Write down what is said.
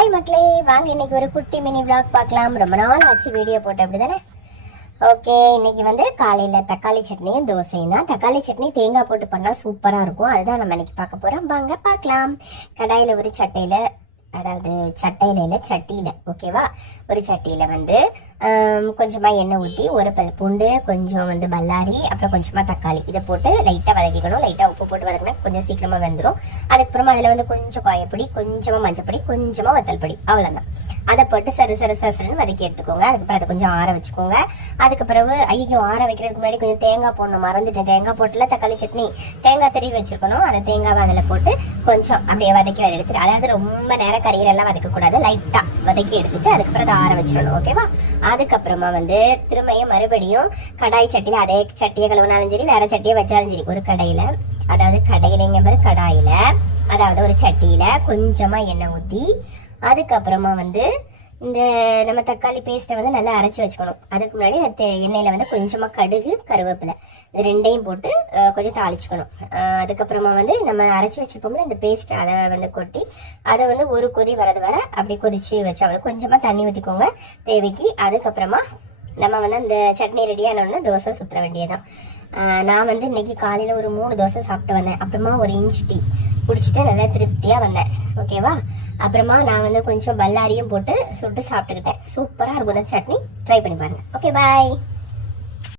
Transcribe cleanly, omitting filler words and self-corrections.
Hi மக்களே, வாங்க இன்னைக்கு ஒரு குட்டி மினி vlog பார்க்கலாம். ரொம்ப நாள் ஆச்சு வீடியோ போட்டு, அப்படிதானே? ஓகே, இன்னைக்கு வந்து காலையில் தக்காளி சட்னியும் தோசையும் தான். தக்காளி சட்னி தேங்காய் போட்டு பண்ணால் சூப்பராக இருக்கும். அதுதான் நம்ம இன்னைக்கு பார்க்க போகிறோம். வாங்க பார்க்கலாம். கடாயில் ஒரு சட்டையில், அதாவது சட்டியில் ஓகேவா, ஒரு சட்டியில் வந்து கொஞ்சமாக எண்ணெய் ஊற்றி ஒரு பல் பூண்டு, கொஞ்சம் வந்து பல்லாரி, அப்புறம் கொஞ்சமாக தக்காளி இதை போட்டு லைட்டாக வதக்கிக்கணும். லைட்டாக உப்பு போட்டு வதக்கினா கொஞ்சம் சீக்கிரமாக வெந்துடும். அதுக்கப்புறமா அதில் வந்து கொஞ்சம் காயப்பொடி, கொஞ்சமாக மஞ்சப்பொடி, கொஞ்சமாக வத்தல் பொடி, அவ்வளோதான். அதை போட்டு சருன்னு வதக்கி எடுத்துக்கோங்க. அதுக்கப்புறம் அதை கொஞ்சம் ஆற வச்சுக்கோங்க. அதுக்கப்புறம் ஆற வைக்கிறதுக்கு முன்னாடி கொஞ்சம் தேங்காய் போடணும், மறந்துட்டேன். தேங்காய் போட்டுல தக்காளி சட்னி தேங்காய் திருவி வச்சிருக்கணும். அந்த தேங்காவை அதில் போட்டு கொஞ்சம் அப்படியே வதக்கி எடுத்துட்டு, அதாவது ரொம்ப நேரம் கறிகளெல்லாம் வதக்கக்கூடாது, லைட்டாக வதக்கி எடுத்துட்டு அதுக்கப்புறம் அதை ஆற வச்சிடணும். ஓகேவா? அதுக்கப்புறமா வந்து திரும்பியும் மறுபடியும் கடாய் சட்டியில், அதே சட்டியை கழுவினாலும் சரி, வேற சட்டியை வச்சாலும் சரி, ஒரு கடாயில், அதாவது கடாயில், அதாவது ஒரு சட்டியில் கொஞ்சமாக எண்ணெய் ஊற்றி, அதுக்கப்புறமா வந்து இந்த நம்ம தக்காளி பேஸ்ட்டை வந்து நல்லா அரைச்சி வச்சுக்கணும். அதுக்கு முன்னாடி எண்ணெயில் வந்து கொஞ்சமாக கடுகு, கருவேப்பிலை இது ரெண்டையும் போட்டு கொஞ்சம் தாளிச்சுக்கணும். அதுக்கப்புறமா வந்து நம்ம அரைச்சி வச்சுருப்போம்ல இந்த பேஸ்ட், அதை வந்து கொட்டி அதை வந்து ஒரு கொதி வரது வர அப்படி கொதிச்சு வச்சா கொஞ்சமாக தண்ணி ஊற்றிக்கோங்க தேவைக்கு. அதுக்கப்புறமா நம்ம வந்து அந்த சட்னி ரெடியானோடனே தோசை சுற்ற வேண்டியதான். நான் வந்து இன்னைக்கு காலையில் ஒரு 3 தோசை சாப்பிட்டு வந்தேன். அப்புறமா ஒரு இஞ்சி டீ குடிச்சிட்டு நல்லா திருப்தியாக வந்தேன். ஓகேவா? அப்புறமா நான் வந்து கொஞ்சம் பல்லாரியும் போட்டு சுட்டு சாப்பிட்டுக்கிட்டேன். சூப்பராக இருக்கும் அந்த சட்னி. ட்ரை பண்ணி பாருங்கள். ஓகே, பாய்.